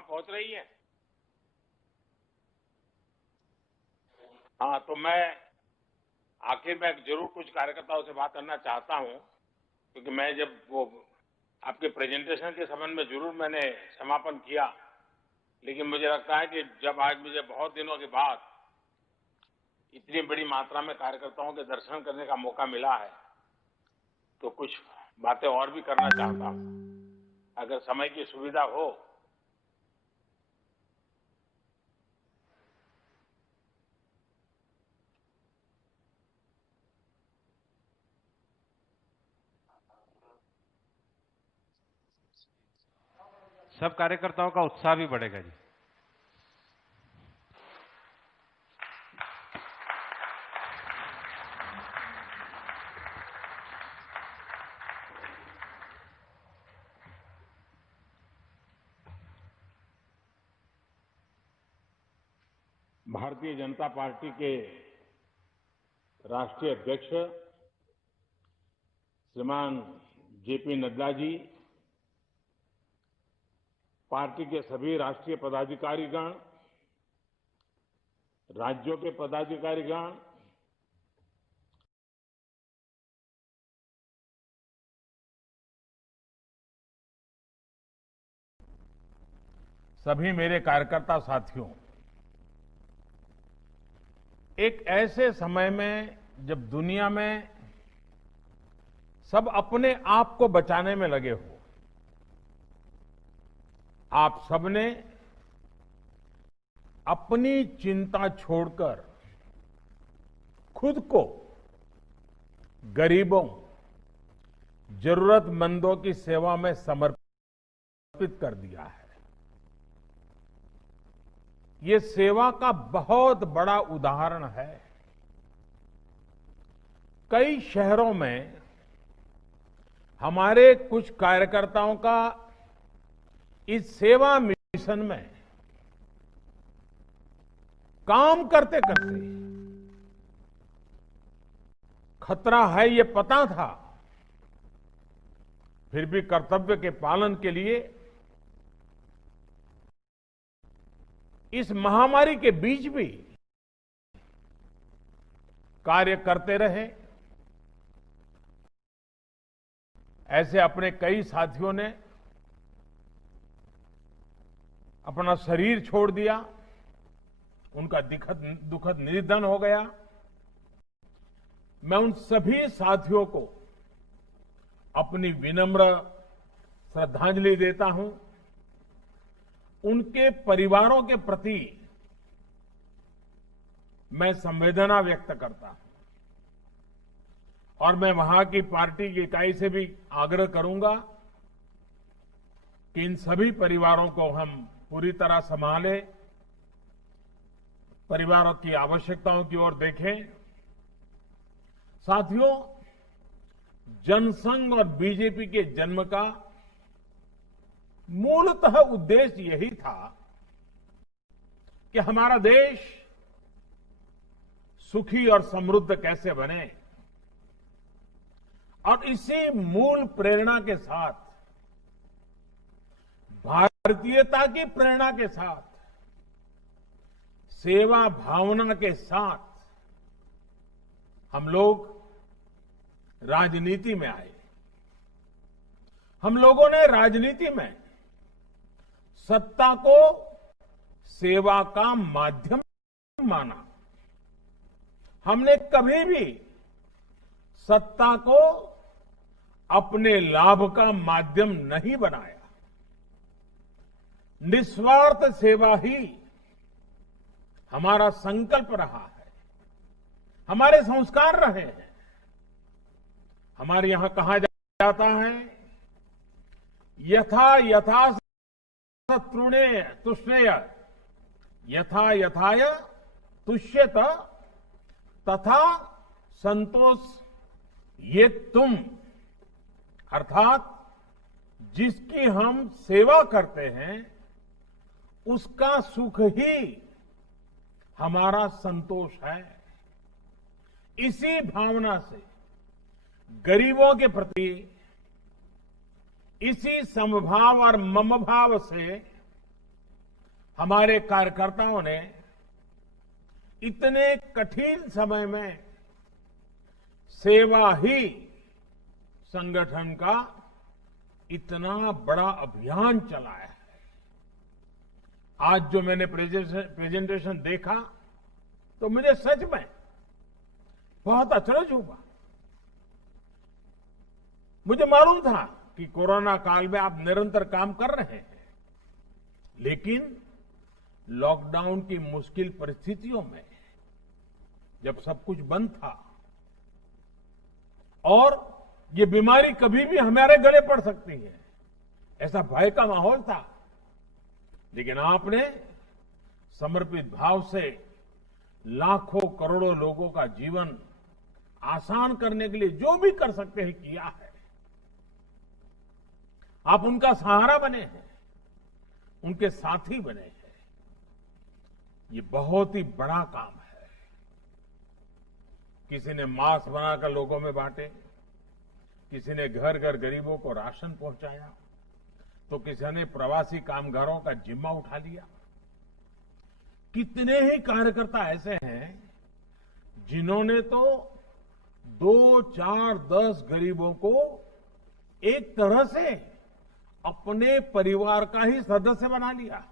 वहां पहुंच रही है? हाँ, तो मैं आखिर में जरूर कुछ कार्यकर्ताओं से बात करना चाहता हूं, क्योंकि मैं जब वो आपके प्रेजेंटेशन के संबंध में जरूर मैंने समापन किया, लेकिन मुझे लगता है कि जब आज मुझे बहुत दिनों के बाद इतनी बड़ी मात्रा में कार्यकर्ताओं के दर्शन करने का मौका मिला है, तो कुछ बातें और भी करना चाहता हूं, अगर समय की सुविधा हो। सब कार्यकर्ताओं का उत्साह भी बढ़ेगा जी। भारतीय जनता पार्टी के राष्ट्रीय अध्यक्ष श्रीमान जेपी नड्डा जी, पार्टी के सभी राष्ट्रीय पदाधिकारीगण, राज्यों के पदाधिकारीगण, सभी मेरे कार्यकर्ता साथियों, एक ऐसे समय में जब दुनिया में सब अपने आप को बचाने में लगे हो, आप सबने अपनी चिंता छोड़कर खुद को गरीबों, जरूरतमंदों की सेवा में समर्पित कर दिया है। ये सेवा का बहुत बड़ा उदाहरण है। कई शहरों में हमारे कुछ कार्यकर्ताओं का इस सेवा मिशन में काम करते करते खतरा है ये पता था, फिर भी कर्तव्य के पालन के लिए इस महामारी के बीच भी कार्य करते रहे। ऐसे अपने कई साथियों ने अपना शरीर छोड़ दिया, उनका दुखद निधन हो गया। मैं उन सभी साथियों को अपनी विनम्र श्रद्धांजलि देता हूं। उनके परिवारों के प्रति मैं संवेदना व्यक्त करता हूं और मैं वहां की पार्टी की इकाई से भी आग्रह करूंगा कि इन सभी परिवारों को हम पूरी तरह संभालें, परिवारों की आवश्यकताओं की ओर देखें। साथियों, जनसंघ और बीजेपी के जन्म का मूलतः उद्देश्य यही था कि हमारा देश सुखी और समृद्ध कैसे बने, और इसी मूल प्रेरणा के साथ, भारतीयता की प्रेरणा के साथ, सेवा भावना के साथ हम लोग राजनीति में आए। हम लोगों ने राजनीति में सत्ता को सेवा का माध्यम माना। हमने कभी भी सत्ता को अपने लाभ का माध्यम नहीं बनाया। निस्वार्थ सेवा ही हमारा संकल्प रहा है, हमारे संस्कार रहे हैं। हमारे यहां कहा जाता है, यथा तृणे तुष्णेय, यथा यथाय तुष्यत तथा संतोष ये तुम। अर्थात जिसकी हम सेवा करते हैं उसका सुख ही हमारा संतोष है। इसी भावना से गरीबों के प्रति, इसी समभाव और मम भाव से हमारे कार्यकर्ताओं ने इतने कठिन समय में सेवा ही संगठन का इतना बड़ा अभियान चलाया है। आज जो मैंने प्रेजेंटेशन देखा तो मुझे सच में बहुत अचरज हुआ। मुझे मालूम था कि कोरोना काल में आप निरंतर काम कर रहे हैं, लेकिन लॉकडाउन की मुश्किल परिस्थितियों में जब सब कुछ बंद था और ये बीमारी कभी भी हमारे गले पड़ सकती है, ऐसा भय का माहौल था, लेकिन आपने समर्पित भाव से लाखों करोड़ों लोगों का जीवन आसान करने के लिए जो भी कर सकते हैं किया है। आप उनका सहारा बने हैं, उनके साथी बने हैं। ये बहुत ही बड़ा काम है। किसी ने मास्क बनाकर लोगों में बांटे, किसी ने घर घर गरीबों को राशन पहुंचाया, तो किसी ने प्रवासी कामगारों का जिम्मा उठा लिया। कितने ही कार्यकर्ता ऐसे हैं जिन्होंने तो 2, 4, 10 गरीबों को एक तरह से अपने परिवार का ही सदस्य बना लिया।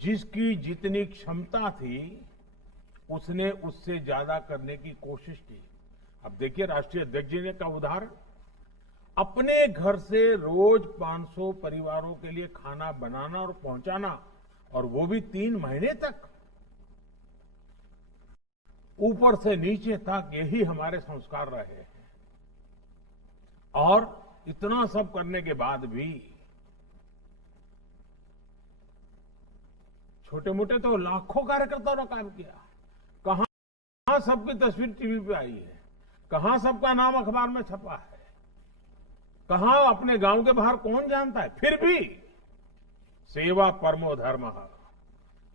जिसकी जितनी क्षमता थी उसने उससे ज्यादा करने की कोशिश की। अब देखिए, राष्ट्रीय अध्यक्ष जी ने का उदाहरण, अपने घर से रोज 500 परिवारों के लिए खाना बनाना और पहुंचाना, और वो भी 3 महीने तक। ऊपर से नीचे तक यही हमारे संस्कार रहे हैं। और इतना सब करने के बाद भी छोटे मोटे तो लाखों कार्यकर्ताओं ने काम किया। कहां सबकी तस्वीर टीवी पे आई है, कहां सबका नाम अखबार में छपा है, कहां अपने गांव के बाहर कौन जानता है। फिर भी सेवा परमो धर्मः,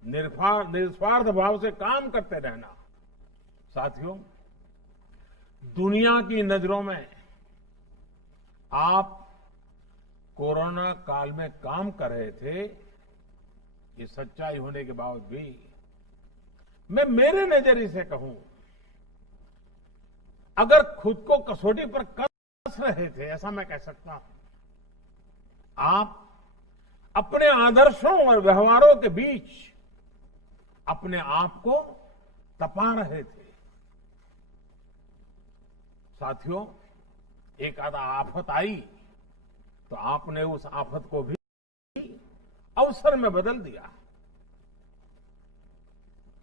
निस्वार्थ भाव से काम करते रहना। साथियों, दुनिया की नजरों में आप कोरोना काल में काम कर रहे थे, ये सच्चाई होने के बावजूद भी मैं मेरे नजरिए से कहूं, अगर खुद को कसौटी पर कस रहे थे, ऐसा मैं कह सकता हूं, आप अपने आदर्शों और व्यवहारों के बीच अपने आप को तपा रहे थे। साथियों, एक आधा आफत आई तो आपने उस आफत को भी अवसर में बदल दिया।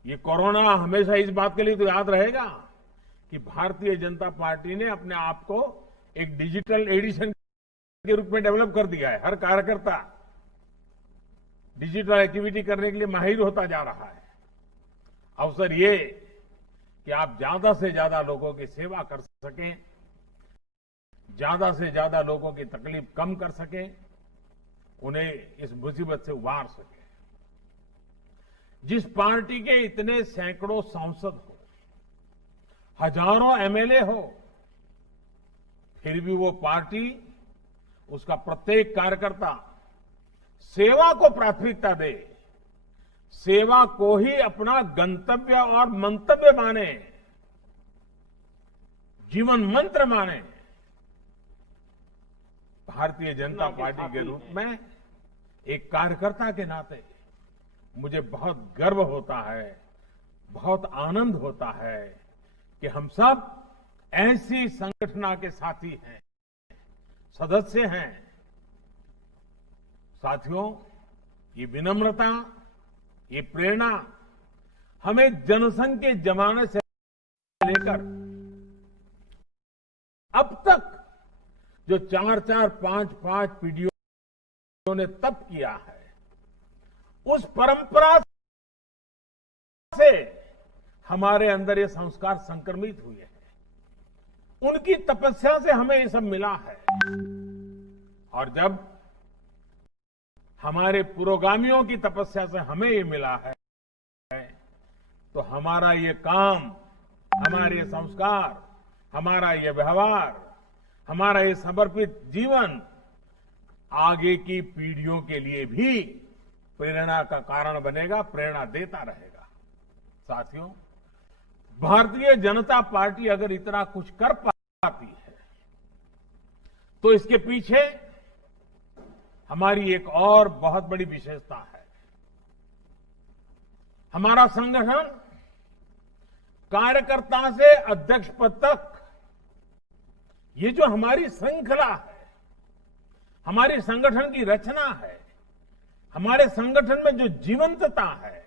ये कोरोना हमेशा इस बात के लिए तो याद रहेगा कि भारतीय जनता पार्टी ने अपने आप को एक डिजिटल एडिशन के रूप में डेवलप कर दिया है। हर कार्यकर्ता डिजिटल एक्टिविटी करने के लिए माहिर होता जा रहा है। अवसर ये कि आप ज्यादा से ज्यादा लोगों की सेवा कर सकें, ज्यादा से ज्यादा लोगों की तकलीफ कम कर सकें, उन्हें इस मुसीबत से उबार सकें। जिस पार्टी के इतने सैकड़ों सांसद हो, हजारों एमएलए हो, फिर भी वो पार्टी, उसका प्रत्येक कार्यकर्ता सेवा को प्राथमिकता दे, सेवा को ही अपना गंतव्य और मंतव्य माने, जीवन मंत्र माने। भारतीय जनता पार्टी के रूप में एक कार्यकर्ता के नाते मुझे बहुत गर्व होता है, बहुत आनंद होता है कि हम सब ऐसी संगठन के साथी हैं, सदस्य हैं। साथियों, ये विनम्रता, ये प्रेरणा हमें जनसंघ के जमाने से लेकर अब तक जो 4-4, 5-5 पीढ़ियों ने तप किया है, उस परंपरा से हमारे अंदर ये संस्कार संक्रमित हुए हैं। उनकी तपस्या से हमें ये सब मिला है। और जब हमारे पुरोगामियों की तपस्या से हमें ये मिला है, तो हमारा ये काम, हमारे ये संस्कार, हमारा ये व्यवहार, हमारा ये समर्पित जीवन आगे की पीढ़ियों के लिए भी प्रेरणा का कारण बनेगा, प्रेरणा देता रहेगा। साथियों, भारतीय जनता पार्टी अगर इतना कुछ कर पाती है तो इसके पीछे हमारी एक और बहुत बड़ी विशेषता है। हमारा संगठन कार्यकर्ता से अध्यक्ष पद तक, ये जो हमारी श्रृंखला है, हमारी संगठन की रचना है, हमारे संगठन में जो जीवंतता है,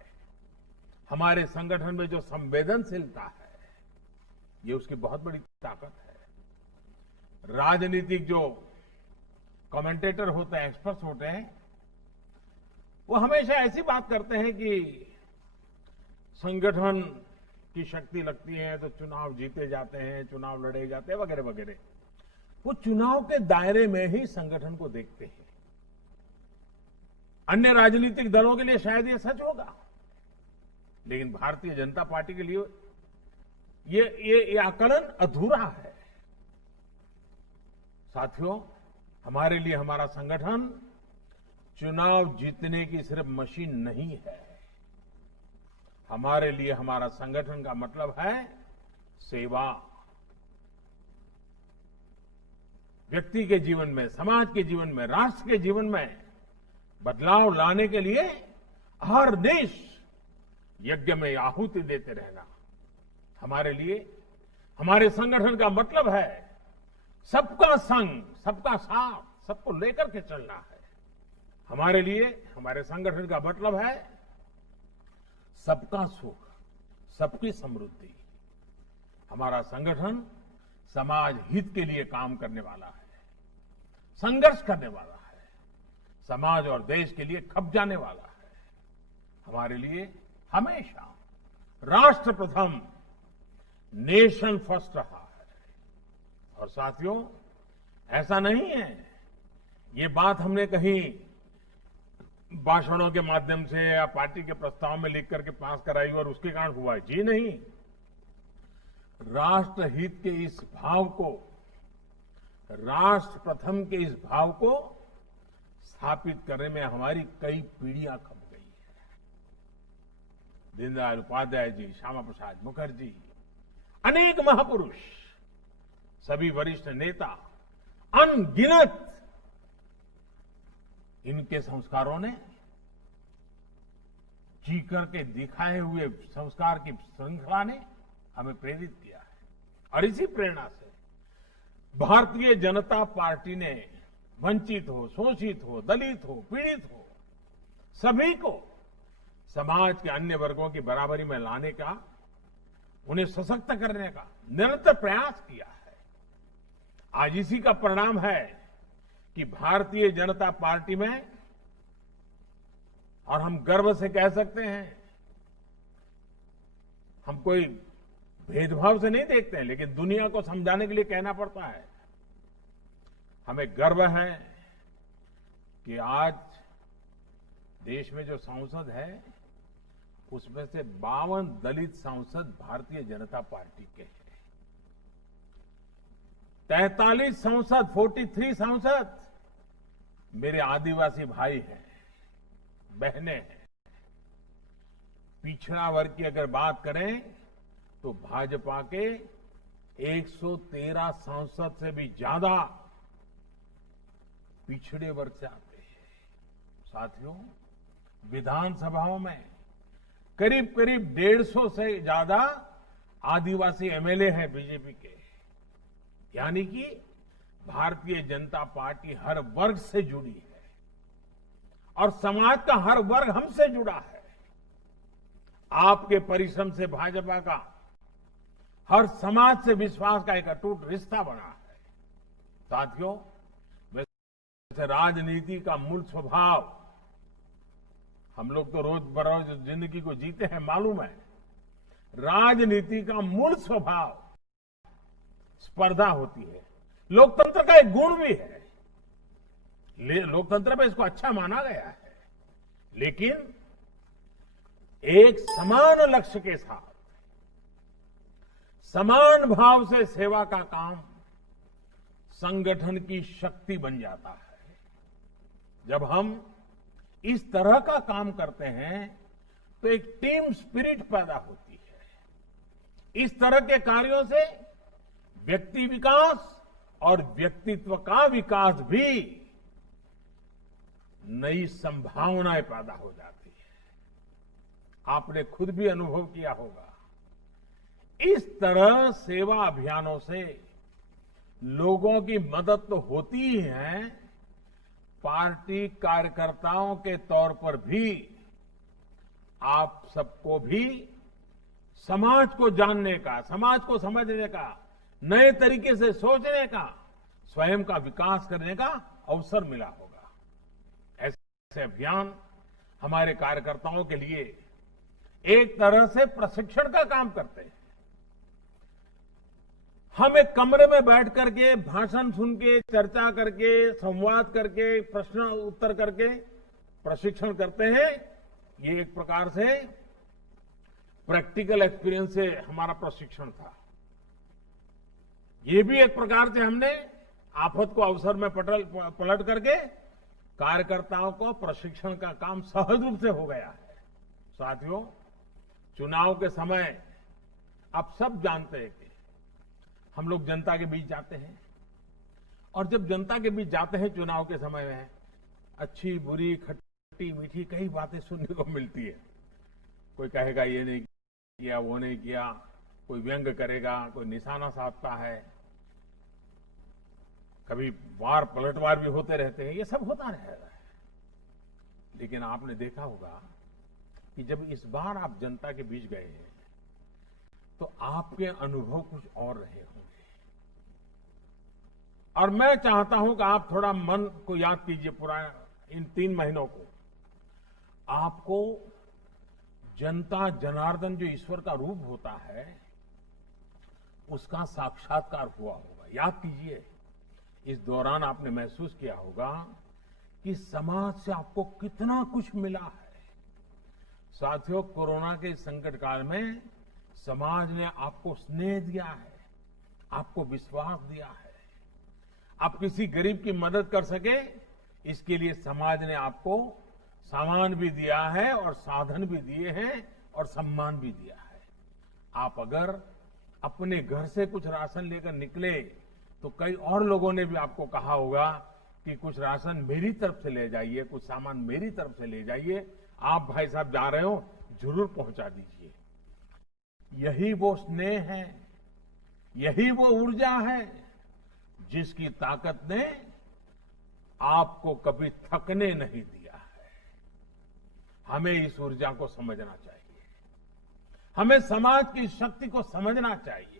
हमारे संगठन में जो संवेदनशीलता है, ये उसकी बहुत बड़ी ताकत है। राजनीतिक जो कमेंटेटर होते हैं, एक्सपर्ट्स होते हैं, वो हमेशा ऐसी बात करते हैं कि संगठन की शक्ति लगती है तो चुनाव जीते जाते हैं, चुनाव लड़े जाते हैं, वगैरह वगैरह। वो चुनाव के दायरे में ही संगठन को देखते हैं। अन्य राजनीतिक दलों के लिए शायद ये सच होगा, लेकिन भारतीय जनता पार्टी के लिए ये आकलन अधूरा है। साथियों, हमारे लिए हमारा संगठन चुनाव जीतने की सिर्फ मशीन नहीं है। हमारे लिए हमारा संगठन का मतलब है सेवा। व्यक्ति के जीवन में, समाज के जीवन में, राष्ट्र के जीवन में बदलाव लाने के लिए हर देश यज्ञ में आहुति देते रहना। हमारे लिए, हमारे संगठन का मतलब है सबका संग, सबका साथ, सबको लेकर के चलना है। हमारे लिए, हमारे संगठन का मतलब है सबका सुख, सबकी समृद्धि। हमारा संगठन समाज हित के लिए काम करने वाला है, संघर्ष करने वाला है, समाज और देश के लिए खप जाने वाला है। हमारे लिए हमेशा राष्ट्र प्रथम, नेशन फर्स्ट रहा है। और साथियों, ऐसा नहीं है ये बात हमने कहीं भाषणों के माध्यम से या पार्टी के प्रस्ताव में लिख करके पास कराई और उसके कारण हुआ है। जी नहीं, राष्ट्र हित के इस भाव को, राष्ट्र प्रथम के इस भाव को स्थापित करने में हमारी कई पीढ़ियां खप गई है। दीनदयाल उपाध्याय जी, श्यामा प्रसाद मुखर्जी, अनेक महापुरुष, सभी वरिष्ठ नेता, अनगिनत इनके संस्कारों ने, जी करके दिखाए हुए संस्कार की श्रृंखला ने हमें प्रेरित किया है। और इसी प्रेरणा से भारतीय जनता पार्टी ने वंचित हो, शोषित हो, दलित हो, पीड़ित हो, सभी को समाज के अन्य वर्गों की बराबरी में लाने का, उन्हें सशक्त करने का निरंतर प्रयास किया है। आज इसी का परिणाम है कि भारतीय जनता पार्टी में, और हम गर्व से कह सकते हैं, हम कोई भेदभाव से नहीं देखते हैं, लेकिन दुनिया को समझाने के लिए कहना पड़ता है। हमें गर्व है कि आज देश में जो सांसद है, उसमें से 52 दलित सांसद भारतीय जनता पार्टी के हैं। 43 सांसद, 43 सांसद मेरे आदिवासी भाई हैं, बहनें हैं। पिछड़ा वर्ग की अगर बात करें तो भाजपा के 113 सांसद से भी ज्यादा पिछड़े वर्ग से आते हैं। साथियों, विधानसभाओं में करीब करीब 150 से ज्यादा आदिवासी एमएलए हैं बीजेपी के। यानी कि भारतीय जनता पार्टी हर वर्ग से जुड़ी है और समाज का हर वर्ग हमसे जुड़ा है। आपके परिश्रम से भाजपा का हर समाज से विश्वास का एक अटूट रिश्ता बना है। साथियों, वैसे राजनीति का मूल स्वभाव, हम लोग तो रोज बरोज जिंदगी को जीते हैं, मालूम है। राजनीति का मूल स्वभाव स्पर्धा होती है। लोकतंत्र का एक गुण भी है, लोकतंत्र में इसको अच्छा माना गया है। लेकिन एक समान लक्ष्य के साथ समान भाव से सेवा का काम संगठन की शक्ति बन जाता है। जब हम इस तरह का काम करते हैं तो एक टीम स्पिरिट पैदा होती है। इस तरह के कार्यों से व्यक्ति विकास और व्यक्तित्व का विकास भी नई संभावनाएं पैदा हो जाती है। आपने खुद भी अनुभव किया होगा। इस तरह सेवा अभियानों से लोगों की मदद तो होती ही है, पार्टी कार्यकर्ताओं के तौर पर भी आप सबको भी समाज को जानने का, समाज को समझने का, नए तरीके से सोचने का, स्वयं का विकास करने का अवसर मिला होगा। ऐसे अभियान हमारे कार्यकर्ताओं के लिए एक तरह से प्रशिक्षण का काम करते हैं। हम एक कमरे में बैठ करके भाषण सुन के, चर्चा करके, संवाद करके, प्रश्न उत्तर करके प्रशिक्षण करते हैं। ये एक प्रकार से प्रैक्टिकल एक्सपीरियंस से हमारा प्रशिक्षण था। ये भी एक प्रकार से हमने आफत को अवसर में पलट करके कार्यकर्ताओं को प्रशिक्षण का काम सहज रूप से हो गया है। साथियों, चुनाव के समय आप सब जानते हैं कि हम लोग जनता के बीच जाते हैं, और जब जनता के बीच जाते हैं चुनाव के समय में अच्छी बुरी खट्टी मीठी कई बातें सुनने को मिलती है। कोई कहेगा ये नहीं किया, वो नहीं किया, कोई व्यंग करेगा, कोई निशाना साधता है, कभी वार पलटवार भी होते रहते हैं। ये सब होता रहेगा। लेकिन आपने देखा होगा कि जब इस बार आप जनता के बीच गए हैं तो आपके अनुभव कुछ और रहे होंगे। और मैं चाहता हूं कि आप थोड़ा मन को याद कीजिए, पुराना इन 3 महीनों को। आपको जनता जनार्दन जो ईश्वर का रूप होता है उसका साक्षात्कार हुआ होगा। याद कीजिए, इस दौरान आपने महसूस किया होगा कि समाज से आपको कितना कुछ मिला है। साथियों, कोरोना के संकट काल में समाज ने आपको स्नेह दिया है, आपको विश्वास दिया है। आप किसी गरीब की मदद कर सके, इसके लिए समाज ने आपको सामान भी दिया है और साधन भी दिए हैं और सम्मान भी दिया है। आप अगर अपने घर से कुछ राशन लेकर निकले तो कई और लोगों ने भी आपको कहा होगा कि कुछ राशन मेरी तरफ से ले जाइए, कुछ सामान मेरी तरफ से ले जाइए, आप भाई साहब जा रहे हो जरूर पहुंचा दीजिए। यही वो स्नेह है, यही वो ऊर्जा है जिसकी ताकत ने आपको कभी थकने नहीं दिया है। हमें इस ऊर्जा को समझना चाहिए, हमें समाज की शक्ति को समझना चाहिए,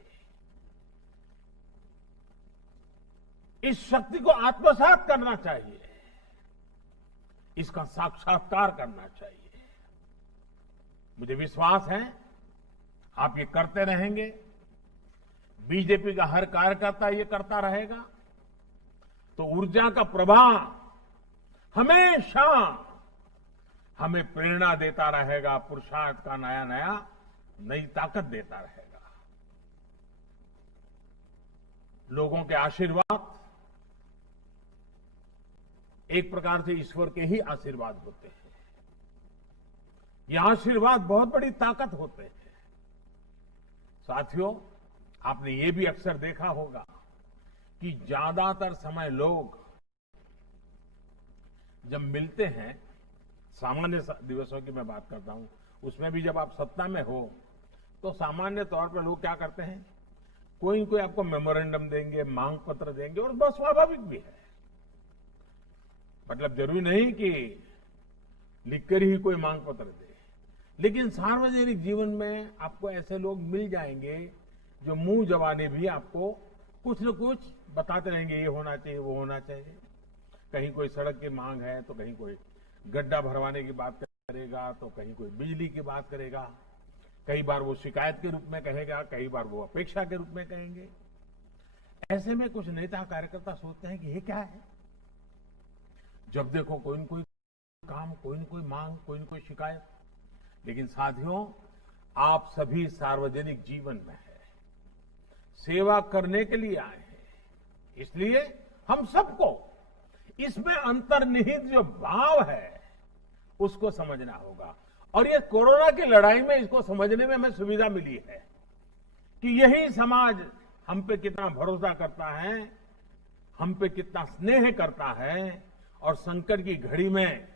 इस शक्ति को आत्मसात करना चाहिए, इसका साक्षात्कार करना चाहिए। मुझे विश्वास है आप ये करते रहेंगे, बीजेपी का हर कार्यकर्ता ये करता रहेगा, तो ऊर्जा का प्रवाह हमेशा हमें प्रेरणा देता रहेगा, पुरुषार्थ का नया नया नई ताकत देता रहेगा। लोगों के आशीर्वाद एक प्रकार से ईश्वर के ही आशीर्वाद होते हैं। ये आशीर्वाद बहुत बड़ी ताकत होते हैं। साथियों, आपने ये भी अक्सर देखा होगा कि ज्यादातर समय लोग जब मिलते हैं, सामान्य दिवसों की मैं बात करता हूं, उसमें भी जब आप सत्ता में हो तो सामान्य तौर पर लोग क्या करते हैं, कोई कोई आपको मेमोरेंडम देंगे, मांग पत्र देंगे, और बहुत स्वाभाविक भी है। मतलब जरूरी नहीं कि लिखकर ही कोई मांग पत्र दे, लेकिन सार्वजनिक जीवन में आपको ऐसे लोग मिल जाएंगे जो मुंह जबानी भी आपको कुछ न कुछ बताते रहेंगे, ये होना चाहिए, वो होना चाहिए। कहीं कोई सड़क की मांग है तो कहीं कोई गड्ढा भरवाने की बात करेगा, तो कहीं कोई बिजली की बात करेगा, कई बार वो शिकायत के रूप में कहेगा, कई बार वो अपेक्षा के रूप में कहेंगे। ऐसे में कुछ नेता कार्यकर्ता सोचते हैं कि ये क्या है, जब देखो कोई न कोई काम, कोई न कोई मांग, कोई न कोई शिकायत। लेकिन साथियों, आप सभी सार्वजनिक जीवन में है, सेवा करने के लिए आए हैं, इसलिए हम सबको इसमें अंतर्निहित जो भाव है उसको समझना होगा। और ये कोरोना की लड़ाई में इसको समझने में हमें सुविधा मिली है कि यही समाज हम पे कितना भरोसा करता है, हम पे कितना स्नेह करता है और संकट की घड़ी में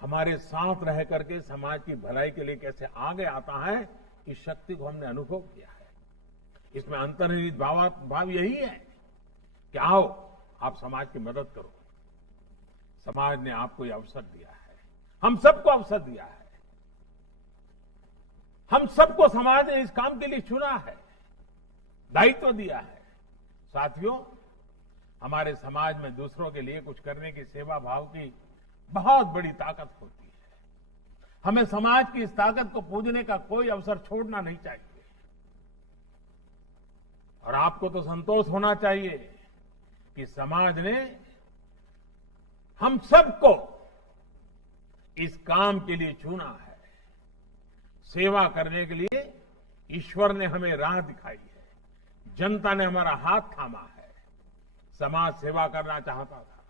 हमारे साथ रह करके समाज की भलाई के लिए कैसे आगे आता है, इस शक्ति को हमने अनुभव किया है। इसमें अंतर्निहित भाव यही है कि आओ आप समाज की मदद करो। समाज ने आपको यह अवसर दिया है, हम सबको अवसर दिया है, हम सबको समाज ने इस काम के लिए चुना है, दायित्व दिया है। साथियों, हमारे समाज में दूसरों के लिए कुछ करने की सेवा भाव की बहुत बड़ी ताकत होती है। हमें समाज की इस ताकत को पूजने का कोई अवसर छोड़ना नहीं चाहिए। और आपको तो संतोष होना चाहिए कि समाज ने हम सबको इस काम के लिए चुना है। सेवा करने के लिए ईश्वर ने हमें राह दिखाई है, जनता ने हमारा हाथ थामा है। समाज सेवा करना चाहता था,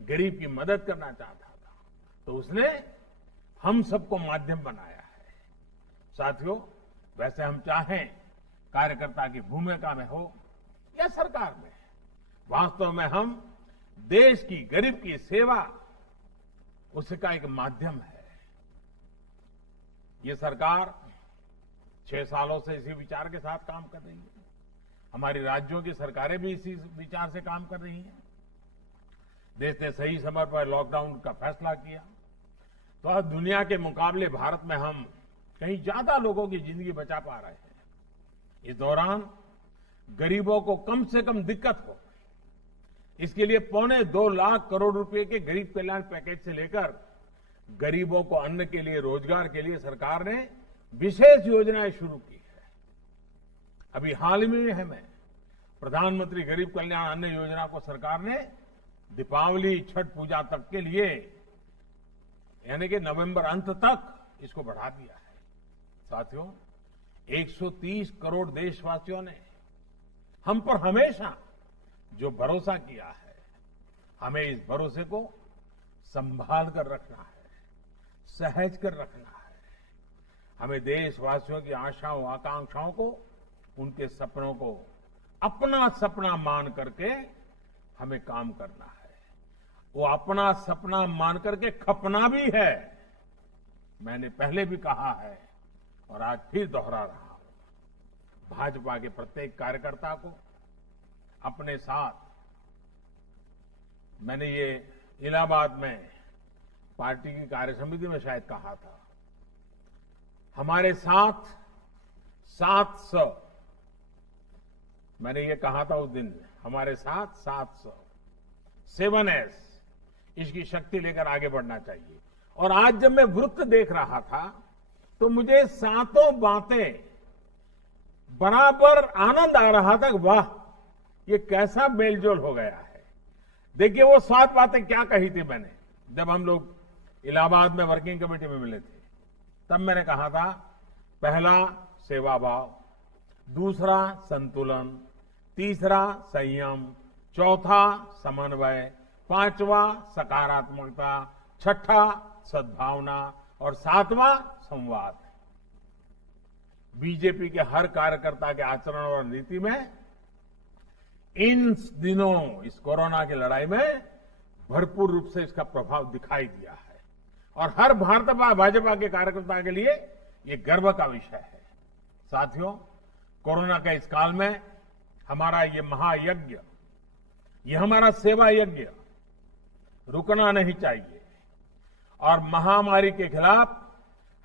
गरीब की मदद करना चाहता था, तो उसने हम सबको माध्यम बनाया है। साथियों, वैसे हम चाहें कार्यकर्ता की भूमिका में हो या सरकार में, वास्तव में हम देश की गरीब की सेवा उसका एक माध्यम है। ये सरकार 6 सालों से इसी विचार के साथ काम कर रही है। हमारी राज्यों की सरकारें भी इसी विचार से काम कर रही हैं। देश ने सही समय पर लॉकडाउन का फैसला किया तो आज दुनिया के मुकाबले भारत में हम कहीं ज्यादा लोगों की जिंदगी बचा पा रहे हैं। इस दौरान गरीबों को कम से कम दिक्कत हो, इसके लिए 2.25 लाख करोड़ रुपए के गरीब कल्याण पैकेज से लेकर गरीबों को अन्न के लिए, रोजगार के लिए सरकार ने विशेष योजनाएं शुरू की है। अभी हाल ही में हमें प्रधानमंत्री गरीब कल्याण अन्न योजना को सरकार ने दीपावली, छठ पूजा तक के लिए, यानी कि नवंबर अंत तक इसको बढ़ा दिया है। साथियों, 130 करोड़ देशवासियों ने हम पर हमेशा जो भरोसा किया है, हमें इस भरोसे को संभाल कर रखना है, सहज कर रखना है। हमें देशवासियों की आशाओं, आकांक्षाओं को, उनके सपनों को अपना सपना मान करके हमें काम करना है। वो अपना सपना मान करके खपना भी है। मैंने पहले भी कहा है और आज फिर दोहरा रहा हूं, भाजपा के प्रत्येक कार्यकर्ता को अपने साथ, मैंने ये इलाहाबाद में पार्टी की कार्यसमिति में शायद कहा था, हमारे साथ 700, मैंने ये कहा था उस दिन, हमारे साथ 700, 7S, इसकी शक्ति लेकर आगे बढ़ना चाहिए। और आज जब मैं वृत्त देख रहा था तो मुझे सातों बातें बराबर आनंद आ रहा था कि वाह, ये कैसा मेलजोल हो गया है। देखिए वो 7 बातें क्या कही थी मैंने जब हम लोग इलाहाबाद में वर्किंग कमेटी में मिले थे। तब मैंने कहा था, पहला सेवा भाव, दूसरा संतुलन, तीसरा संयम, चौथा समन्वय, 5वां सकारात्मकता, 6ठा सद्भावना और 7वां संवाद। बीजेपी के हर कार्यकर्ता के आचरण और नीति में इन दिनों, इस कोरोना की लड़ाई में भरपूर रूप से इसका प्रभाव दिखाई दिया है और हर भाजपा के कार्यकर्ता के लिए ये गर्व का विषय है। साथियों, कोरोना के इस काल में हमारा ये महायज्ञ, ये हमारा सेवा यज्ञ रुकना नहीं चाहिए और महामारी के खिलाफ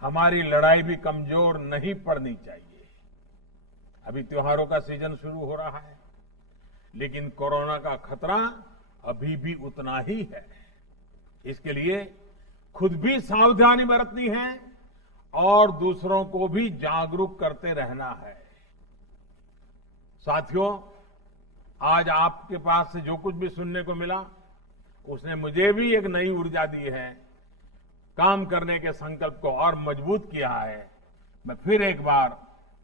हमारी लड़ाई भी कमजोर नहीं पड़नी चाहिए। अभी त्योहारों का सीजन शुरू हो रहा है, लेकिन कोरोना का खतरा अभी भी उतना ही है। इसके लिए खुद भी सावधानी बरतनी है और दूसरों को भी जागरूक करते रहना है। साथियों, आज आपके पास से जो कुछ भी सुनने को मिला, उसने मुझे भी एक नई ऊर्जा दी है, काम करने के संकल्प को और मजबूत किया है। मैं फिर एक बार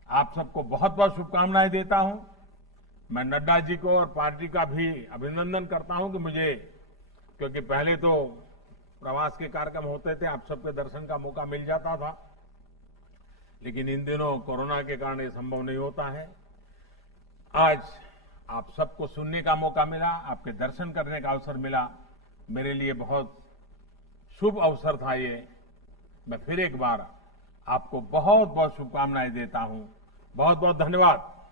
आप सबको बहुत बहुत शुभकामनाएं देता हूं। मैं नड्डा जी को और पार्टी का भी अभिनंदन करता हूं कि मुझे, क्योंकि पहले तो प्रवास के कार्यक्रम होते थे, आप सबके दर्शन का मौका मिल जाता था। लेकिन इन दिनों कोरोना के कारण ये संभव नहीं होता है। आज आप सबको सुनने का मौका मिला, आपके दर्शन करने का अवसर मिला, मेरे लिए बहुत शुभ अवसर था ये। मैं फिर एक बार आपको बहुत बहुत शुभकामनाएं देता हूं। बहुत बहुत धन्यवाद।